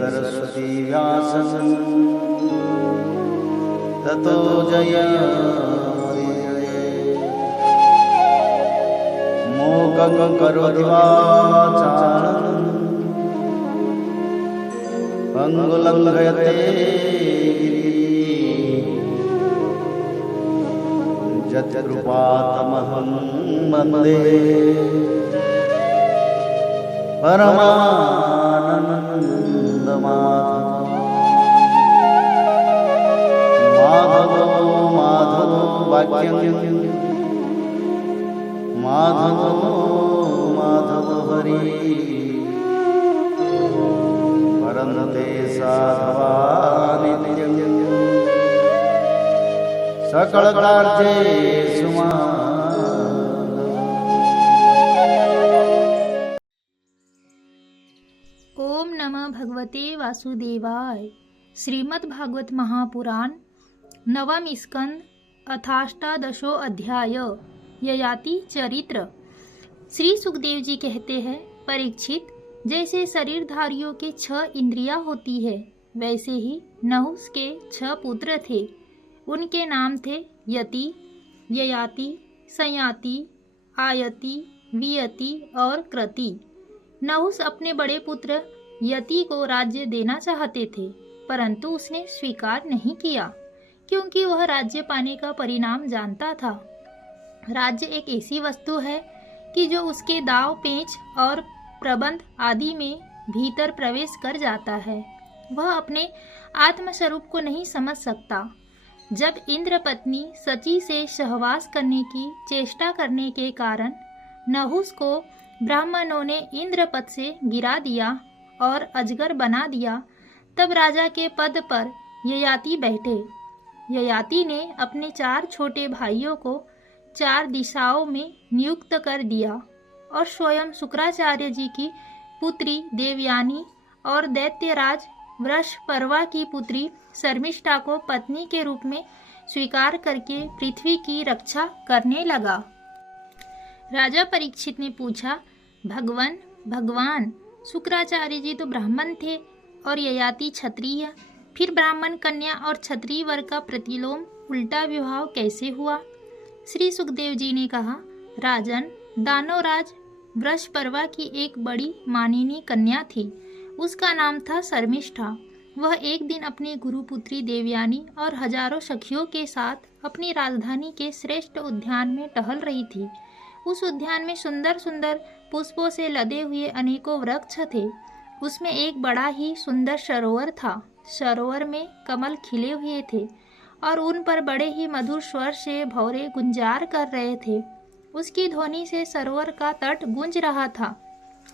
सरस्वती व्यासं ततो मोकं करोति वाचालं पंगुलंघयते यत्कृपातमहं वन्दे परमानन्दमाधवो माधवो वाक्यं माधवो हरि परन्ते साधवा नित्यं सकलकार्येषु ओम नमः भगवते वासुदेवाय। श्रीमद् भागवत महापुराण नवम स्कंद अथाष्टादशो अध्याय ययाति चरित्र। श्री सुखदेव जी कहते हैं, परीक्षित, जैसे शरीरधारियों के 6 इंद्रियां होती है, वैसे ही नहुस के 6 पुत्र थे। उनके नाम थे यति, ययाति, संयाति, आयति, वियति और कृति। नहुस अपने बड़े पुत्र यति को राज्य देना चाहते थे, परंतु उसने स्वीकार नहीं किया, क्योंकि वह राज्य पाने का परिणाम जानता था। राज्य एक ऐसी वस्तु है कि जो उसके दाव पेंच और प्रबंध आदि में भीतर प्रवेश कर जाता है, वह अपने आत्मस्वरूप को नहीं समझ सकता। जब इंद्र पत्नी सची से सहवास करने की चेष्टा करने के कारण नहुस को ब्राह्मणों ने इंद्रपद से गिरा दिया और अजगर बना दिया, तब राजा के पद पर ययाति बैठे। ययाति ने अपने 4 छोटे भाइयों को 4 दिशाओं में नियुक्त कर दिया और स्वयं शुक्राचार्य जी की पुत्री देवयानी और दैत्यराज वृषपर्वा की पुत्री शर्मिष्ठा को पत्नी के रूप में स्वीकार करके पृथ्वी की रक्षा करने लगा। राजा परीक्षित ने पूछा, भगवान शुक्राचार्य जी तो ब्राह्मण थे और ययाति क्षत्रिय, फिर ब्राह्मण कन्या और क्षत्रिय वर्ग का प्रतिलोम उल्टा विवाह कैसे हुआ? श्री सुखदेव जी ने कहा, राजन, दानवराज वृषपर्वा की एक बड़ी मानिनी कन्या थी। उसका नाम था शर्मिष्ठा। वह एक दिन अपनी गुरुपुत्री देवयानी और हजारों सखियों के साथ अपनी राजधानी के श्रेष्ठ उद्यान में टहल रही थी। उस उद्यान में सुंदर सुंदर पुष्पों से लदे हुए अनेकों वृक्ष थे। उसमें एक बड़ा ही सुंदर सरोवर था। सरोवर में कमल खिले हुए थे और उन पर बड़े ही मधुर स्वर से भौरे गुंजार कर रहे थे। उसकी ध्वनि से सरोवर का तट गूंज रहा था।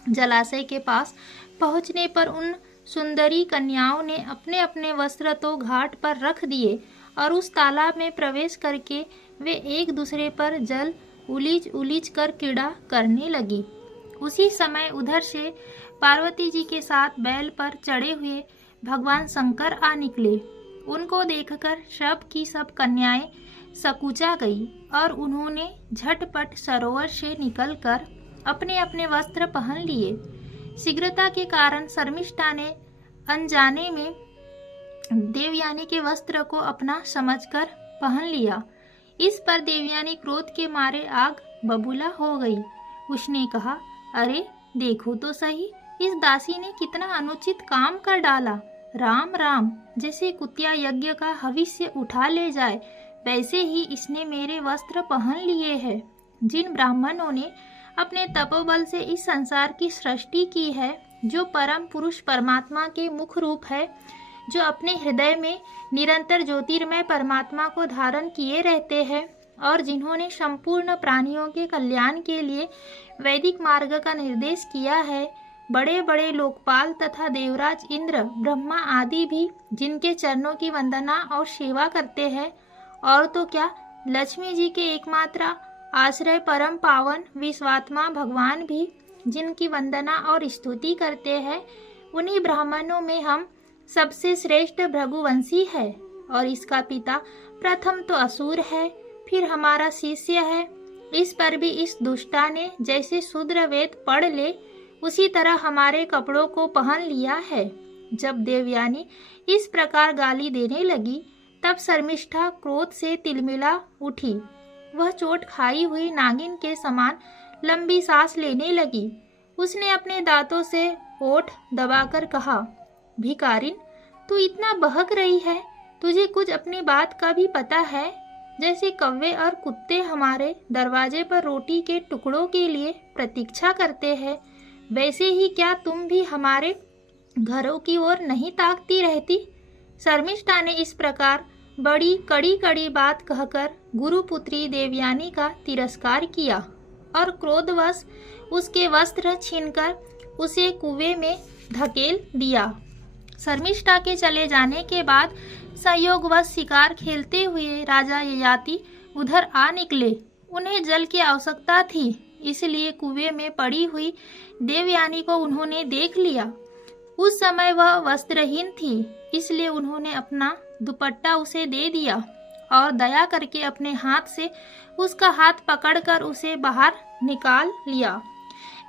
जलाशय के पास पहुंचने पर उन सुंदरी कन्याओं ने अपने अपने वस्त्र तो घाट पर रख दिए और उस तालाब में प्रवेश करके वे एक दूसरे पर जल उलीच कर क्रीड़ा करने लगी। उसी समय उधर से पार्वती जी के साथ बैल पर चढ़े हुए भगवान शंकर आ निकले। उनको देखकर सब की सब कन्याएं सकुचा गई और उन्होंने झटपट सरोवर से निकलकर अपने अपने वस्त्र पहन लिए। शीघ्रता के कारण शर्मिष्ठा ने अनजाने में देवयानी के वस्त्र को अपना समझकर पहन लिया। इस पर देवयानी क्रोध के मारे आग बबूला हो गई। उसने कहा, अरे देखो तो सही, इस दासी ने कितना अनुचित काम कर डाला। राम राम, जैसे कुतिया यज्ञ का हविष्य उठा ले जाए, वैसे ही इसने मेरे वस्त्र पहन लिए हैं। जिन ब्राह्मणों ने अपने तपोबल से इस संसार की सृष्टि की है, जो परम पुरुष परमात्मा के मुख रूप है, जो अपने हृदय में निरंतर ज्योतिर्मय परमात्मा को धारण किए रहते हैं और जिन्होंने संपूर्ण प्राणियों के कल्याण के लिए वैदिक मार्ग का निर्देश किया है, बड़े बड़े लोकपाल तथा देवराज इंद्र, ब्रह्मा आदि भी जिनके चरणों की वंदना और सेवा करते हैं, और तो क्या लक्ष्मी जी के एकमात्र आश्रय परम पावन विश्वात्मा भगवान भी जिनकी वंदना और स्तुति करते हैं, उन्हीं ब्राह्मणों में हम सबसे श्रेष्ठ भृगुवंशी है और इसका पिता प्रथम तो असुर है, फिर हमारा शिष्य है। इस पर भी इस दुष्टा ने जैसे शूद्र वेद पढ़ ले, उसी तरह हमारे कपड़ों को पहन लिया है। जब देवयानी इस प्रकार गाली देने लगी तब शर्मिष्ठा क्रोध से तिलमिला उठी। वह चोट खाई हुई नागिन के समान लंबी सांस लेने लगी। उसने अपने दांतों से ओठ दबाकर कहा, भिखारिन, तू इतना बहक रही है, तुझे कुछ अपनी बात का भी पता है? जैसे कौवे और कुत्ते हमारे दरवाजे पर रोटी के टुकड़ों के लिए प्रतीक्षा करते हैं, वैसे ही क्या तुम भी हमारे घरों की ओर नहीं ताकती रहती? शर्मिष्ठा ने इस प्रकार बड़ी कड़ी कड़ी बात कहकर गुरुपुत्री देवयानी का तिरस्कार किया और क्रोधवश उसके वस्त्र छीनकर उसे कुएं में धकेल दिया। शर्मिष्ठा के चले जाने के बाद संयोगवश शिकार खेलते हुए राजा ययाति उधर आ निकले। उन्हें जल की आवश्यकता थी, इसलिए कुएं में पड़ी हुई देवयानी को उन्होंने देख लिया। उस समय वह वस्त्रहीन थी, इसलिए उन्होंने अपना दुपट्टा उसे दे दिया और दया करके अपने हाथ से उसका हाथ पकड़कर उसे बाहर निकाल लिया।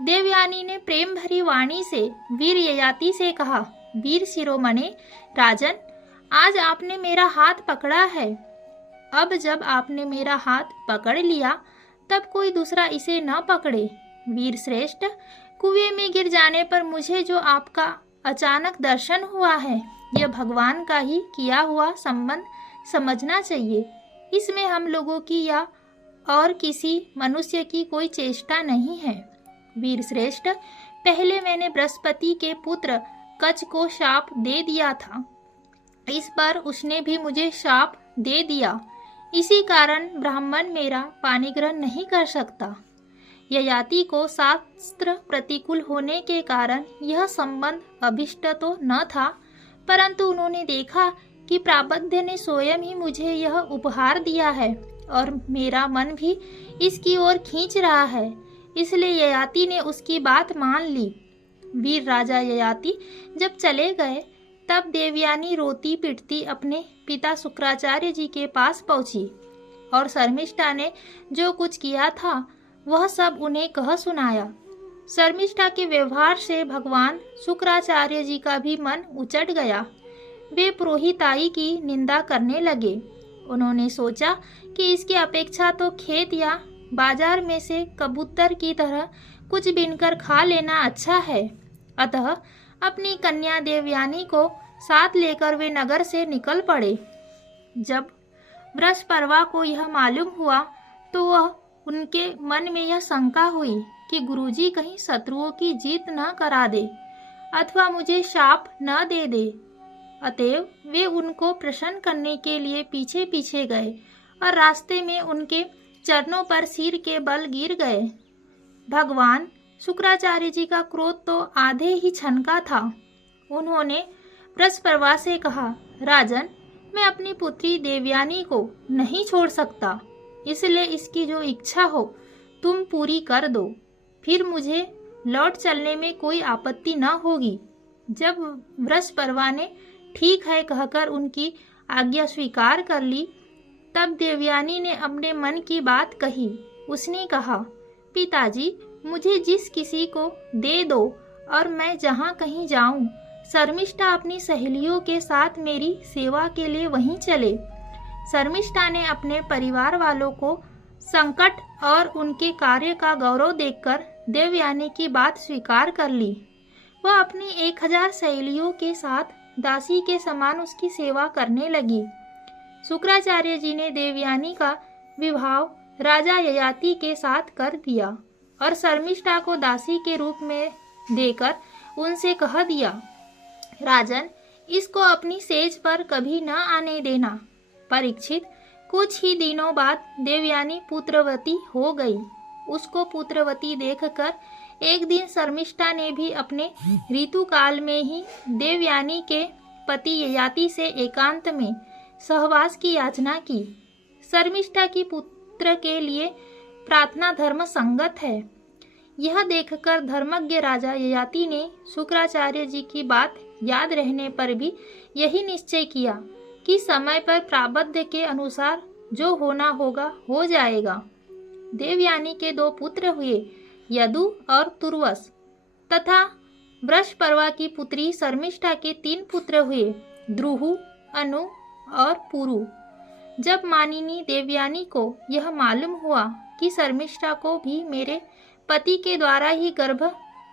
देवयानी ने प्रेम भरी वाणी से वीर ययाति से कहा, वीर शिरोमणि राजन, आज आपने मेरा हाथ पकड़ा है। अब जब आपने मेरा हाथ पकड़ लिया तब कोई दूसरा इसे न पकड़े। वीर श्रेष्ठ, कुएं में गिर जाने पर मुझे जो आपका अचानक दर्शन हुआ है, यह भगवान का ही किया हुआ संबंध समझना चाहिए। इसमें हम लोगों की या और किसी मनुष्य की कोई चेष्टा नहीं है। वीर श्रेष्ठ, पहले मैंने बृहस्पति के पुत्र कच को शाप दे दिया था, इस बार उसने भी मुझे शाप दे दिया। इसी कारण ब्राह्मण मेरा पानी ग्रहण नहीं कर सकता। ययाति को शास्त्र प्रतिकूल होने के कारण यह संबंध अभिष्ट तो न था, परंतु उन्होंने देखा कि प्रारब्ध ने स्वयं ही मुझे यह उपहार दिया है और मेरा मन भी इसकी ओर खींच रहा है, इसलिए ययाति ने उसकी बात मान ली। वीर राजा ययाति जब चले गए तब देवयानी रोती पिटती अपने पिता शुक्राचार्य जी के पास पहुंची और शर्मिष्ठा ने जो कुछ किया था वह सब उन्हें कह सुनाया। शर्मिष्ठा के व्यवहार से भगवान शुक्राचार्य जी का भी मन उचट गया। वे पुरोहिताई की निंदा करने लगे। उन्होंने सोचा कि इसकी अपेक्षा तो खेत या बाजार में से कबूतर की तरह कुछ बीनकर खा लेना अच्छा है। अतः अपनी कन्या देवयानी को साथ लेकर वे नगर से निकल पड़े। जब वृषपर्वा को यह मालूम हुआ तो वह उनके मन में यह शंका हुई कि गुरुजी कहीं शत्रुओं की जीत न करा दे अथवा मुझे शाप न दे दे। अतएव वे उनको प्रसन्न करने के लिए पीछे पीछे गए और रास्ते में उनके चरणों पर सिर के बल गिर गए। भगवान शुक्राचार्य जी का क्रोध तो आधे ही क्षण का था। उन्होंने वृषपर्वा से कहा, राजन, मैं अपनी पुत्री देवयानी को नहीं छोड़ सकता, इसलिए इसकी जो इच्छा हो तुम पूरी कर दो, फिर मुझे लौट चलने में कोई आपत्ति न होगी। जब वृषपर्वा ने ठीक है कहकर उनकी आज्ञा स्वीकार कर ली तब देवयानी ने अपने मन की बात कही। उसने कहा, पिताजी, मुझे जिस किसी को दे दो और मैं जहाँ कहीं जाऊं, शर्मिष्ठा अपनी सहेलियों के साथ मेरी सेवा के लिए वहीं चले। शर्मिष्ठा ने अपने परिवार वालों को संकट और उनके कार्य का गौरव देखकर देवयानी की बात स्वीकार कर ली। वह अपनी 1000 सहेलियों के साथ दासी के समान उसकी सेवा करने लगी। शुक्राचार्य जी ने देवयानी का विवाह राजा ययाति के साथ कर दिया और शर्मिष्ठा को दासी के रूप में देकर उनसे कह दिया, राजन, इसको अपनी सेज पर कभी न आने देना। परीक्षित, कुछ ही दिनों बाद देवयानी पुत्रवती हो गई। उसको पुत्रवती देखकर एक दिन शर्मिष्ठा ने भी अपने ऋतुकाल में ही देवयानी के पति ययाति से एकांत में सहवास की याचना की। शर्मिष्ठा की पुत्र के लिए प्रार्थना धर्म संगत है। यह देखकर धर्मज्ञ राजा ययाति ने शुक्राचार्य जी की बात याद रहने पर भी यही निश्चय किया कि समय पर प्रारब्ध के अनुसार जो होना होगा हो जाएगा। देवयानी के 2 पुत्र हुए, यदु और तुर्वस, तथा वृषपर्वा की पुत्री शर्मिष्ठा के 3 पुत्र हुए, द्रुहु, अनु और पुरु। जब मानिनी देवयानी को यह मालूम हुआ कि शर्मिष्ठा को भी मेरे पति के द्वारा ही गर्भ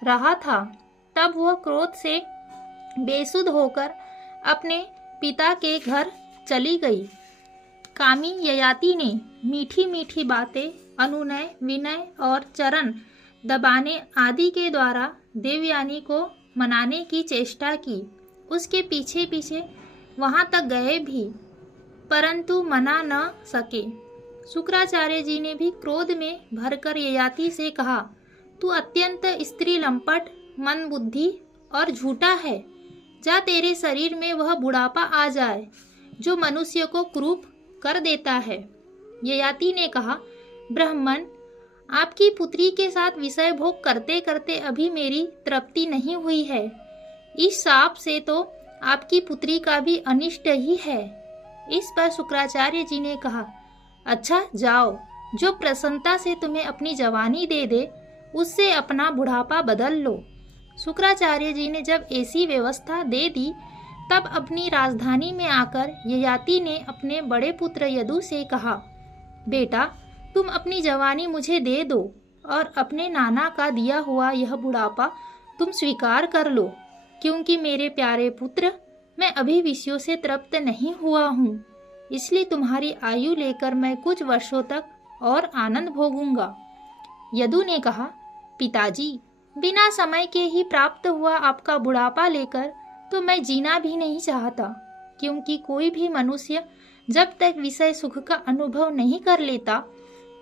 रहा था, तब वह क्रोध से बेसुध होकर अपने पिता के घर चली गई। कामी ययाति ने मीठी मीठी बातें, अनुनय, विनय और चरण दबाने आदि के द्वारा देवयानी को मनाने की चेष्टा की। उसके पीछे पीछे वहां तक गए भी, परंतु मना न सके। शुक्राचार्य जी ने भी क्रोध में भरकर ययाति से कहा, तू अत्यंत स्त्री लंपट, मंदबुद्धि और झूठा है। जा, तेरे शरीर में वह बुढ़ापा आ जाए जो मनुष्य को क्रूप कर देता है। ययाति ने कहा, ब्राह्मण, आपकी पुत्री के साथ विषय भोग करते करते अभी मेरी तृप्ति नहीं हुई है। इस शाप से तो आपकी पुत्री का भी अनिष्ट ही है। इस पर शुक्राचार्य जी ने कहा, अच्छा जाओ, जो प्रसन्नता से तुम्हें अपनी जवानी दे दे उससे अपना बुढ़ापा बदल लो। शुक्राचार्य जी ने जब ऐसी व्यवस्था दे दी, तब अपनी राजधानी में आकर ययाति ने अपने बड़े पुत्र यदु से कहा, बेटा, तुम अपनी जवानी मुझे दे दो और अपने नाना का दिया हुआ यह बुढ़ापा तुम स्वीकार कर लो, क्योंकि मेरे प्यारे पुत्र, मैं अभी विषयों से तृप्त नहीं हुआ हूँ, इसलिए तुम्हारी आयु लेकर मैं कुछ वर्षों तक और आनंद भोगूंगा। यदु ने कहा, पिताजी, बिना समय के ही प्राप्त हुआ आपका बुढ़ापा लेकर तो मैं जीना भी नहीं चाहता, क्योंकि कोई भी मनुष्य जब तक विषय सुख का अनुभव नहीं कर लेता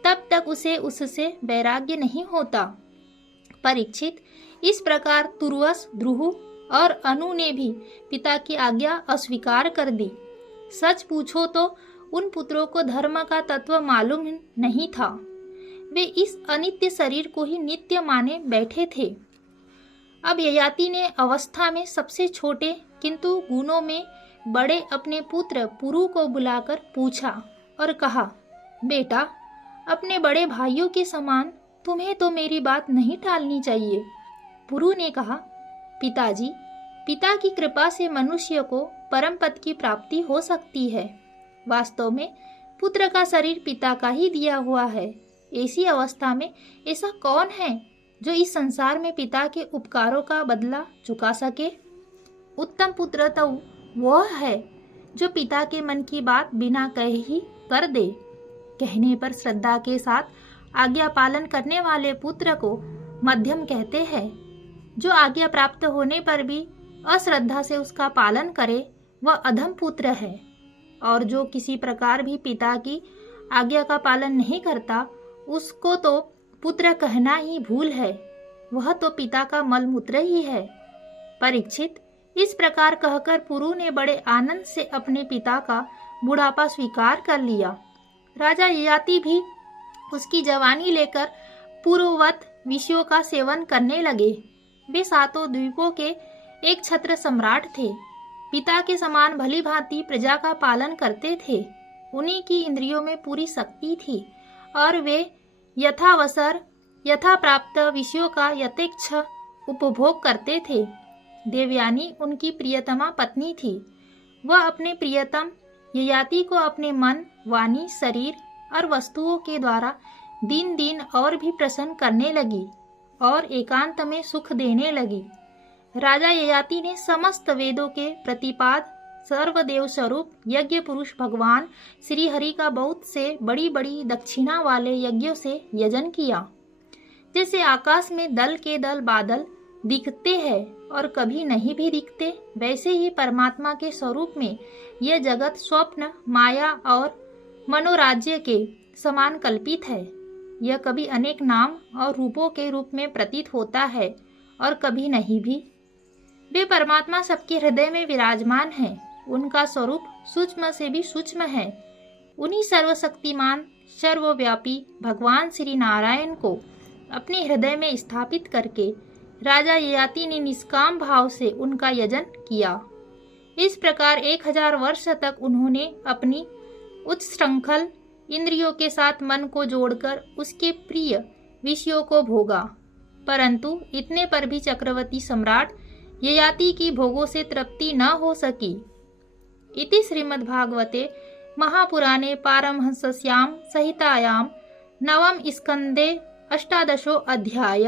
तब तक उसे उससे वैराग्य नहीं होता। परीक्षित, इस प्रकार तुर्वस, द्रुहु और अनु ने भी पिता की आज्ञा अस्वीकार कर दी। सच पूछो तो उन पुत्रों को धर्म का तत्व मालूम नहीं था। वे इस अनित्य शरीर को ही नित्य माने बैठे थे। अब ययाति ने अवस्था में सबसे छोटे किंतु गुणों में बड़े अपने पुत्र पुरु को बुलाकर पूछा और कहा, बेटा, अपने बड़े भाइयों के समान तुम्हें तो मेरी बात नहीं टालनी चाहिए। पुरु ने कहा, पिताजी, पिता की कृपा से मनुष्य को परम पद की प्राप्ति हो सकती है। वास्तव में पुत्र का शरीर पिता का ही दिया हुआ है। ऐसी अवस्था में ऐसा कौन है जो इस संसार में पिता के उपकारों का बदला चुका सके? उत्तम पुत्र तो वह है जो पिता के मन की बात बिना कहे ही कर दे। कहने पर श्रद्धा के साथ आज्ञा पालन करने वाले पुत्र को मध्यम कहते हैं। जो आज्ञा प्राप्त होने पर भी अश्रद्धा से उसका पालन करे वह अधम पुत्र है, और जो किसी प्रकार भी पिता की आज्ञा का पालन नहीं करता उसको तो पुत्र कहना ही भूल है, वह तो पिता का मलमूत्र ही है। परीक्षित, इस प्रकार कहकर पुरु ने बड़े आनंद से अपने पिता का बुढ़ापा स्वीकार कर लिया। राजा ययाति भी उसकी जवानी लेकर पूर्ववत विषयों का सेवन करने लगे। वे 7 द्वीपों के एक छत्र सम्राट थे। पिता के समान भली भांति प्रजा का पालन करते थे। उन्हीं की इंद्रियों में पूरी शक्ति थी और वे यथावसर यथा प्राप्त विषयों का यथेच्छ उपभोग करते थे। देवयानी उनकी प्रियतमा पत्नी थी। वह अपने प्रियतम ययाति को अपने मन, वाणी, शरीर और वस्तुओं के द्वारा दिन दिन और भी प्रसन्न करने लगी और एकांत में सुख देने लगी। राजा ययाति ने समस्त वेदों के प्रतिपाद सर्वदेव स्वरूप यज्ञ पुरुष भगवान श्री हरि का बहुत से बड़ी बड़ी दक्षिणा वाले यज्ञों से यजन किया। जैसे आकाश में दल के दल बादल दिखते हैं और कभी नहीं भी दिखते, वैसे ही परमात्मा के स्वरूप में यह जगत स्वप्न, माया और मनोराज्य के समान कल्पित है। यह कभी अनेक नाम और रूपों के रूप में प्रतीत होता है और कभी नहीं भी। वे परमात्मा सबके हृदय में विराजमान हैं। उनका स्वरूप सूक्ष्म से भी सूक्ष्म है। उन्हीं सर्वशक्तिमान सर्वव्यापी भगवान श्री नारायण को अपने हृदय में स्थापित करके राजा ययाति ने निष्काम भाव से उनका यजन किया। इस प्रकार 1000 वर्ष तक उन्होंने अपनी उच्च श्रृंखल इंद्रियों के साथ मन को जोड़कर उसके प्रिय विषयों को भोगा। परंतु इतने पर भी चक्रवर्ती सम्राट ययाति की भोगों से तृप्ति न हो सकी। इति श्रीमद्भागवते महापुराणे पारमहंस्यां संहितायां नवम स्कंदे 18 अध्याय।